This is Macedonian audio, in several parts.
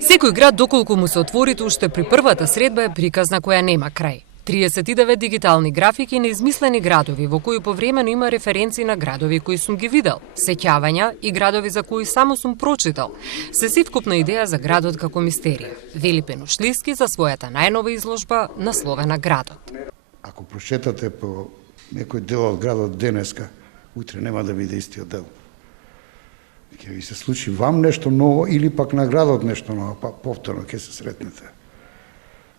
Секој град, доколку му се отворите уште при првата средба, е приказна која нема крај. 39 дигитални графики на измислени градови, во кои повремено има референции на градови кои сум ги видел, сеќавања и градови за кои само сум прочитал. Се сивкупна идеја за градот како мистерија, вели Пенушлиски за својата најнова изложба насловена Градот. Ако прошетате по некој дел од градот денеска, утре нема да биде истиот дел. Ќе ви се случи вам нешто ново или пак на градот нешто ново, па повторно ќе се сретнете.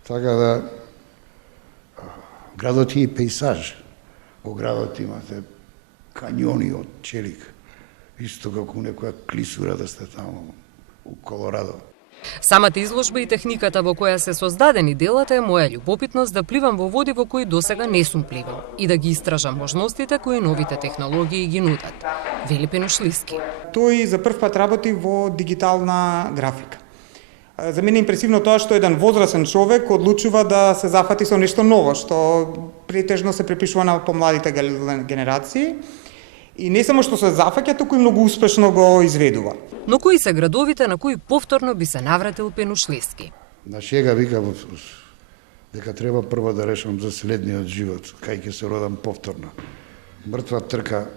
Така да градот е и пейзаж. Во градот имате каньони од челик, исто како некоја клисура да сте таму у Колорадо. Самата изложба и техниката во која се создадени делата е моја љубопитност да пливам во води во кои досега не сум пливал и да ги истражам можностите кои новите технологии ги нудат. Вели Пенушлиски. Тој за прв пат работи во дигитална графика. За мене е импресивно тоа што еден возрасен човек одлучува да се зафати со нешто ново, што претежно се препишува на помладите генерации. И не само што се зафаќа, туку и многу успешно го изведува. Но кои се градовите на кои повторно би се навратил Пенушлиски? На шега викам дека треба прво да решам за следниот живот, кај ќе се родам повторно. Мртва трка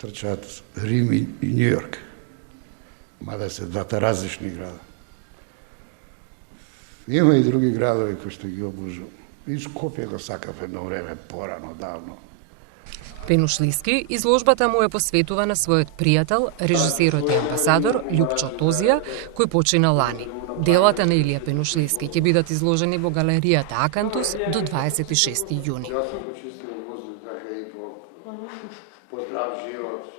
трчаат Рим и Њујорк. Мада се двата различни града. Има и други градови кои што ги обожувам. И Скопје го сакав едно време порано, давно. Пенушлиски изложбата му е посветува на својот пријател, режисерот и амбасадор Љупчо Тозија, кој почина лани. Делата на Илија Пенушлиски ќе бидат изложени во галеријата Акантус до 26 јуни. Поздрав живот.